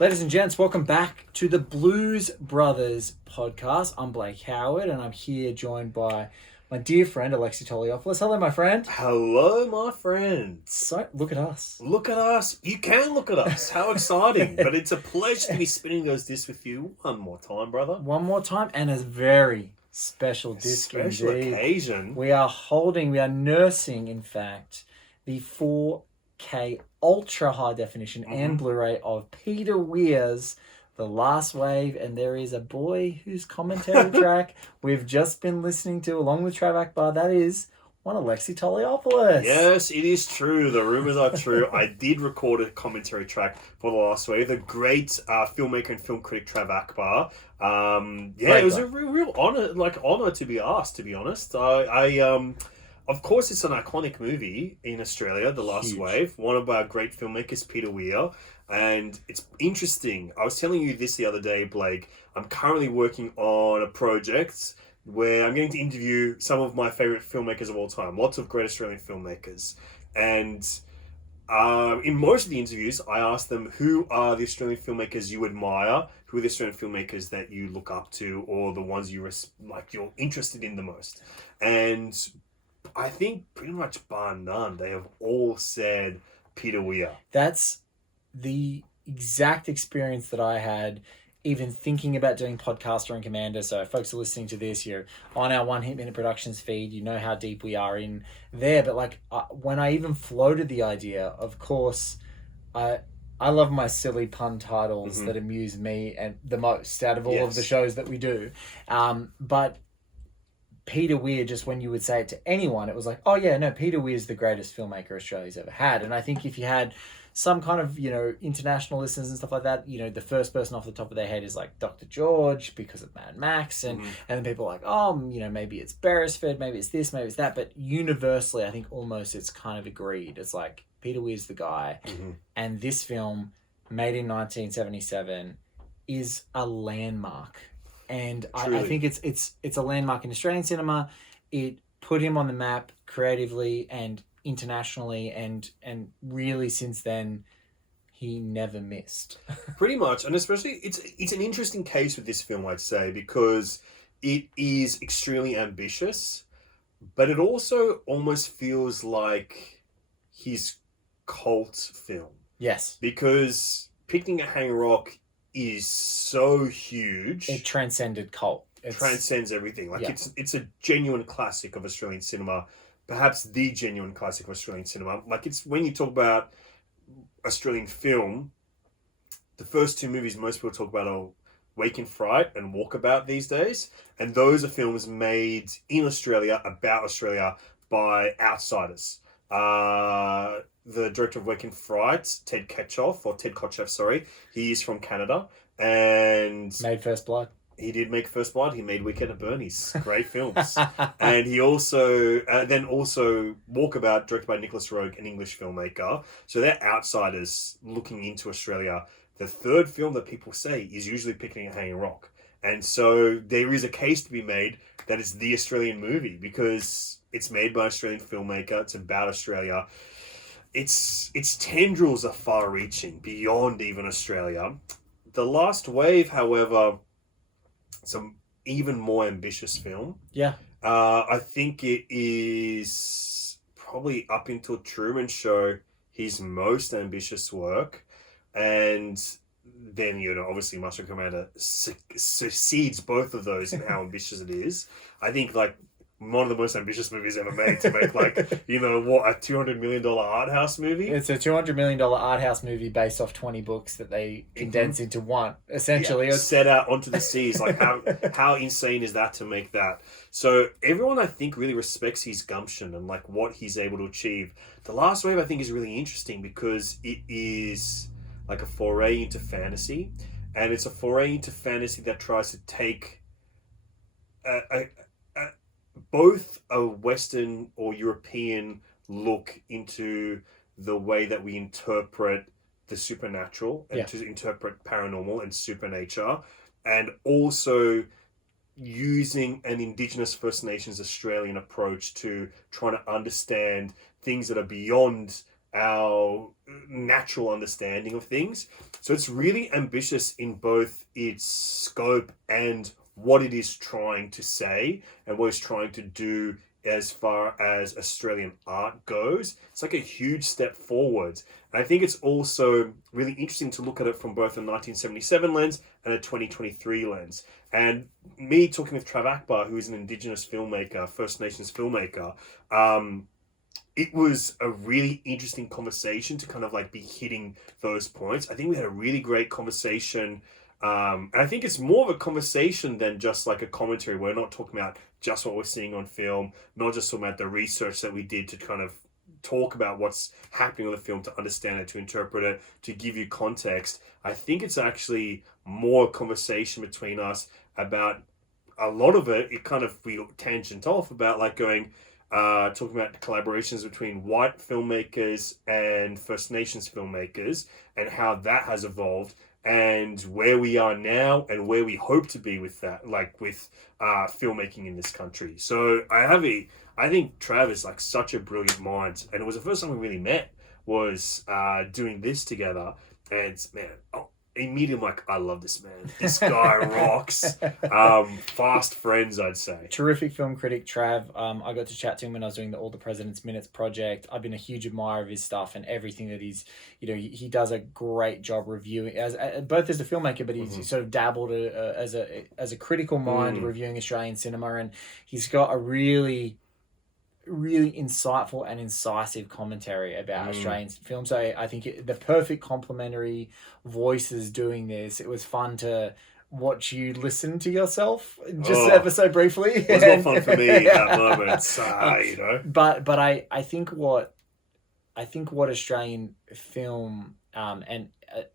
Ladies and gents, welcome back to the Blues Brothers podcast. I'm Blake Howard, and I'm here joined by my dear friend, Alexei Toliopoulos. Hello, my friend. Hello, my friends. So, look at us. Look at us. You can look at us. How exciting. But it's a pleasure to be spinning those discs with you one more time, brother. One more time, and a very special disc Special indeed. occasion. We are nursing, in fact, the 4K ultra high definition and Blu-ray of Peter Weir's The Last Wave, and there is a boy whose commentary track we've just been listening to along with Trav Akbar. That is one Alexei Toliopoulos. Yes, it is true. The rumours are true. I did record a commentary track for The Last Wave. The great filmmaker and film critic Trav Akbar. It was a real honor to be asked, to be honest. Of course, it's an iconic movie in Australia, The Last Wave. One of our great filmmakers, Peter Weir. And it's interesting. I was telling you this the other day, Blake. I'm currently working on a project where I'm going to interview some of my favourite filmmakers of all time. Lots of great Australian filmmakers. And in most of the interviews, I ask them, who are the Australian filmmakers you admire? Who are the Australian filmmakers that you look up to, or the ones you're interested in the most? And I think pretty much bar none, they have all said Peter Weir. That's the exact experience that I had even thinking about doing Podcaster and Commander. So folks are listening to this, you're on our One Hit Minute Productions feed, you know how deep we are in there. But when I even floated the idea, of course, I love my silly pun titles that amuse me and the most out of all of the shows that we do. But Peter Weir, just when you would say it to anyone, it was like, oh yeah, no, Peter Weir's the greatest filmmaker Australia's ever had. And I think if you had some kind of, international listeners and stuff like that, the first person off the top of their head is like Dr. George because of Mad Max. And then people are like, oh, maybe it's Beresford, maybe it's this, maybe it's that. But universally, I think almost it's kind of agreed. It's like Peter Weir's the guy. And this film, made in 1977, is a landmark. And I think it's a landmark in Australian cinema. It put him on the map creatively and internationally, and really since then he never missed. Pretty much. And especially it's an interesting case with this film, I'd say, because it is extremely ambitious, but it also almost feels like his cult film. Yes. Because Picnic at Hanging Rock is so huge. It transcended cult. It transcends everything. It's a genuine classic of Australian cinema, perhaps the genuine classic of Australian cinema. It's when you talk about Australian film, the first two movies most people talk about are Wake in Fright and Walkabout these days, and those are films made in Australia about Australia by outsiders. The director of Wake in Fright, Ted Kotcheff, he is from Canada and made First Blood. He did make First Blood. He made Weekend at Bernie's. Great films. And he also Walkabout, directed by Nicholas Roeg, an English filmmaker. So they're outsiders looking into Australia. The third film that people say is usually Picnic at Hanging Rock. And so there is a case to be made that it's the Australian movie because it's made by an Australian filmmaker. It's about Australia. Its tendrils are far-reaching, beyond even Australia. The Last Wave, however, it's an even more ambitious film. Yeah. I think it is probably up until Truman Show his most ambitious work. And then, obviously Master Commander succeeds both of those in how ambitious it is. I think, one of the most ambitious movies ever made to make, a $200 million art house movie. It's a $200 million art house movie based off 20 books that they condense into one, essentially. Yeah, set out onto the seas. How insane is that to make that? So everyone, I think, really respects his gumption and, what he's able to achieve. The Last Wave, I think, is really interesting because it is, a foray into fantasy. And it's a foray into fantasy that tries to take both a Western or European look into the way that we interpret the supernatural and to interpret paranormal and supernature, and also using an Indigenous First Nations Australian approach to trying to understand things that are beyond our natural understanding of things. So it's really ambitious in both its scope and what it is trying to say and what it's trying to do as far as Australian art goes. It's like a huge step forward. And I think it's also really interesting to look at it from both a 1977 lens and a 2023 lens. And me talking with Trav Akbar, who is an Indigenous filmmaker, First Nations filmmaker, it was a really interesting conversation to kind of like be hitting those points. I think we had a really great conversation. And I think it's more of a conversation than just like a commentary. We're not talking about just what we're seeing on film, not just talking about the research that we did to kind of talk about what's happening on the film, to understand it, to interpret it, to give you context. I think it's actually more a conversation between us about a lot of it. It kind of, we tangent off about like going, talking about collaborations between white filmmakers and First Nations filmmakers and how that has evolved and where we are now and where we hope to be with that, like with filmmaking in this country. So I think Trav is like such a brilliant mind, and it was the first time we really met was doing this together. And man, immediately I'm like, I love this man. This guy rocks. Fast friends, I'd say. Terrific film critic, Trav. I got to chat to him when I was doing the All the President's Minutes project. I've been a huge admirer of his stuff and everything that he's, he does a great job reviewing as both as a filmmaker, but he's sort of dabbled as a critical mind reviewing Australian cinema, and he's got a really insightful and incisive commentary about Australian film. So I think the perfect complementary voices doing this. It was fun to watch you listen to yourself just ever so briefly. It was not fun for me at that moment, But I think what Australian film and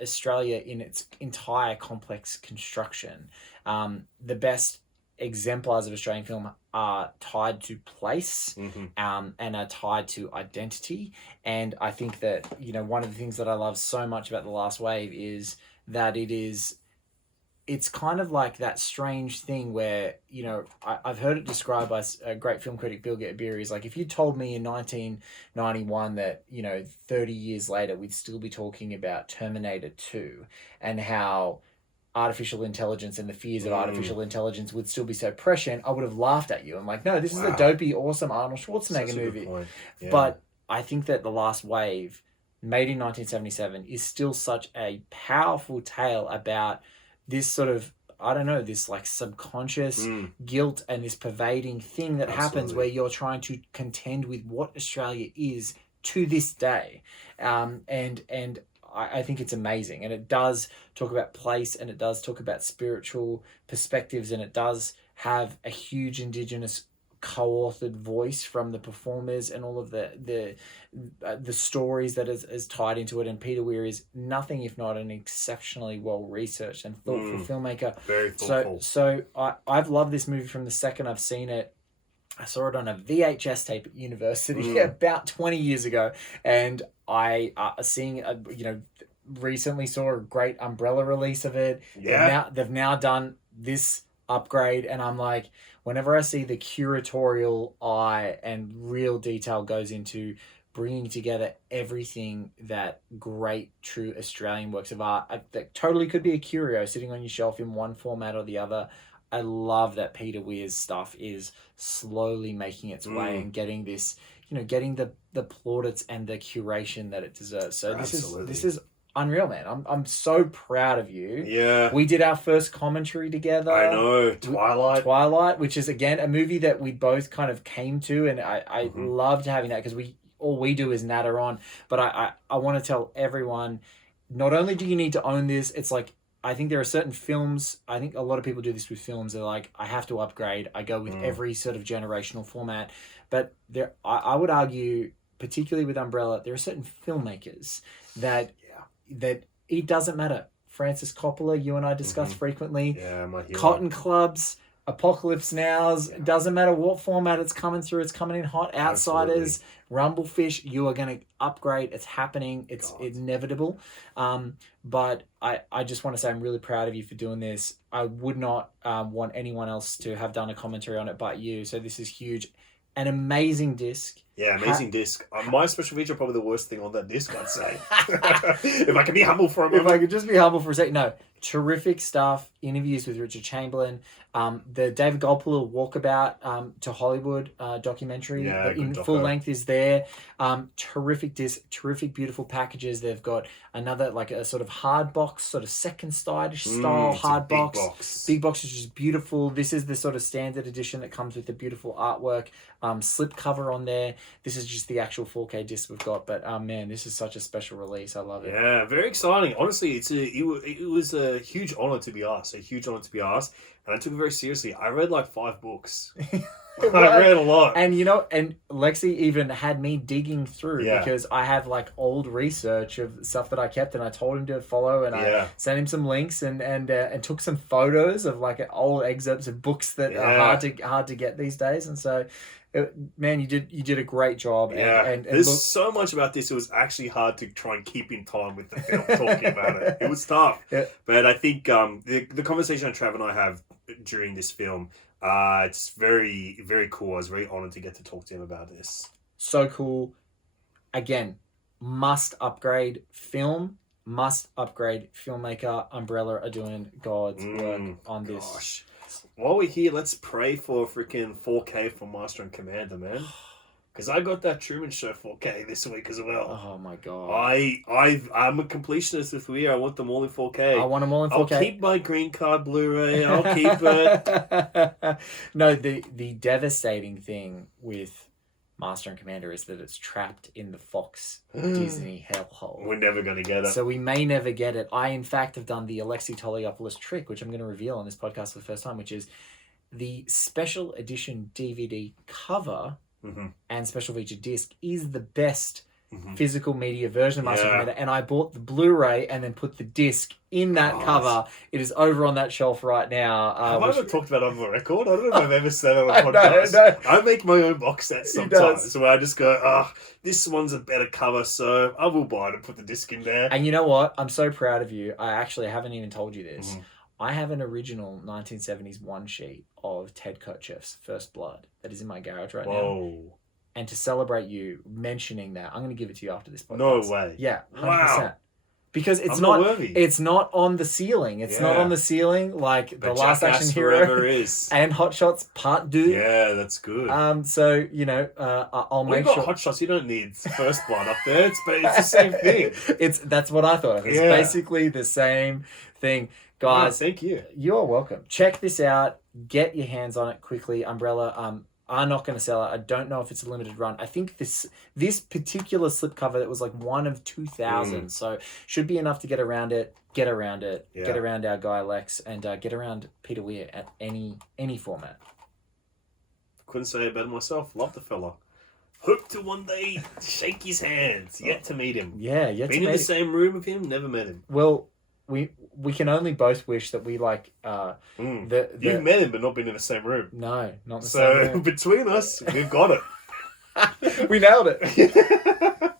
Australia in its entire complex construction, the best exemplars of Australian film are tied to place and are tied to identity. And I think that, one of the things that I love so much about The Last Wave is that it's kind of like that strange thing where, I've heard it described by a great film critic, Bill Gettabiri, is like, if you told me in 1991 that, 30 years later, we'd still be talking about Terminator 2 and how artificial intelligence and the fears of artificial intelligence would still be so prescient, I would have laughed at you. I'm like, no, this is a dopey, awesome Arnold Schwarzenegger movie. Yeah. But I think that The Last Wave, made in 1977, is still such a powerful tale about this sort of, I don't know, this like subconscious guilt and this pervading thing that happens where you're trying to contend with what Australia is to this day. And I think it's amazing, and it does talk about place, and it does talk about spiritual perspectives, and it does have a huge Indigenous co-authored voice from the performers and all of the stories that is tied into it. And Peter Weir is nothing if not an exceptionally well researched and thoughtful filmmaker. Very thoughtful. So I've loved this movie from the second I've seen it. I saw it on a VHS tape at university about 20 years ago, and I recently saw a great Umbrella release of it. Yeah, they've now done this upgrade, and I'm like, whenever I see the curatorial eye and real detail goes into bringing together everything that great true Australian works of art that totally could be a curio sitting on your shelf in one format or the other. I love that Peter Weir's stuff is slowly making its way and getting this, getting the plaudits and the curation that it deserves. So this is unreal, man. I'm so proud of you. Yeah. We did our first commentary together. I know. Twilight, which is again a movie that we both kind of came to, and I loved having that because all we do is natter on. But I want to tell everyone, not only do you need to own this, it's like, I think there are certain films, I think a lot of people do this with films, they're like, I have to upgrade, I go with every sort of generational format. But I would argue, particularly with Umbrella, there are certain filmmakers that it doesn't matter. Francis Coppola, you and I discuss frequently. Yeah, my hero. Cotton Clubs, Apocalypse Nows, it doesn't matter what format it's coming through, it's coming in hot. Outsiders, Rumblefish, you are going to upgrade. It's happening. It's inevitable. But I just want to say I'm really proud of you for doing this. I would not want anyone else to have done a commentary on it but you. So this is huge. an amazing disc. Yeah, amazing disc. My special feature, probably the worst thing on that disc, I'd say. If I can be humble for a moment. If I could just be humble for a second. No, terrific stuff. Interviews with Richard Chamberlain. The David Goldpool Walkabout to Hollywood documentary in full length is there. Terrific disc, terrific, beautiful packages. They've got another, like a sort of hard box, sort of second stylish style hard box. Big box is just beautiful. This is the sort of standard edition that comes with the beautiful artwork. Slip cover on there. This is just the actual 4K disc we've got, but man, this is such a special release. I love it. Yeah, very exciting. Honestly, it was a huge honor to be asked. And I took it very seriously. I read like 5 books. I read a lot. And and Lexi even had me digging through because I have like old research of stuff that I kept, and I told him to follow, and I sent him some links and took some photos of like old excerpts of books that are hard to get these days. And so, man, you did a great job. Yeah, and there's so much about this. It was actually hard to try and keep in time with the film talking about it. It was tough. Yeah. But I think the conversation Trav and I have during this film, it's very, very cool. I was very honored to get to talk to him about this. So cool. Again, must upgrade film, must upgrade filmmaker. Umbrella are doing God's work on this. Gosh. While we're here, let's pray for freaking 4K for Master and Commander, man. Because I got that Truman Show 4K this week as well. Oh my god! I'm a completionist with Weir. I want them all in 4K. I want them all in 4K. I'll keep my green card Blu-ray. I'll keep it. No, the devastating thing with Master and Commander is that it's trapped in the Fox Disney hellhole. We're never going to get it. So we may never get it. I, in fact, have done the Alexei Toliopoulos trick, which I'm going to reveal on this podcast for the first time, which is the special edition DVD cover and special feature disc is the best physical media version of Master and Commander. And I bought the Blu-ray and then put the disc in that cover. It is over on that shelf right now. Have I ever talked about it on the record? I don't know if I've ever said it on a podcast. No. I make my own box sets sometimes where I just go, this one's a better cover, so I will buy it and put the disc in there. And you know what? I'm so proud of you. I actually haven't even told you this. I have an original 1970s one sheet of Ted Kotcheff's First Blood that is in my garage right now. And to celebrate you mentioning that, I'm going to give it to you after this podcast. No way. Yeah, 100%. Wow. Because it's not on the ceiling. It's not on the ceiling like the Last Action Hero is. And Hot Shots Part 2. Yeah, that's good. So, I'll make sure. Hot Shots, you don't need First Blood up there. It's the same thing. That's what I thought of. It's basically the same thing. Guys, thank you. You're welcome. Check this out. Get your hands on it quickly. Umbrella are not going to sell it. I don't know if it's a limited run. I think this particular slipcover that was like one of 2,000, so should be enough to get around it. Get around it. Yeah. Get around our guy Lex, and get around Peter Weir at any format. Couldn't say it better myself. Love the fella. Hope to one day shake his hands. Yet to meet him. Yeah, yet Been to meet him. Been in the same room with him. Never met him. Well, we can only both wish that we like You've met him but not been in the same room. No, not in the same room. So between us, we've got it. We nailed it.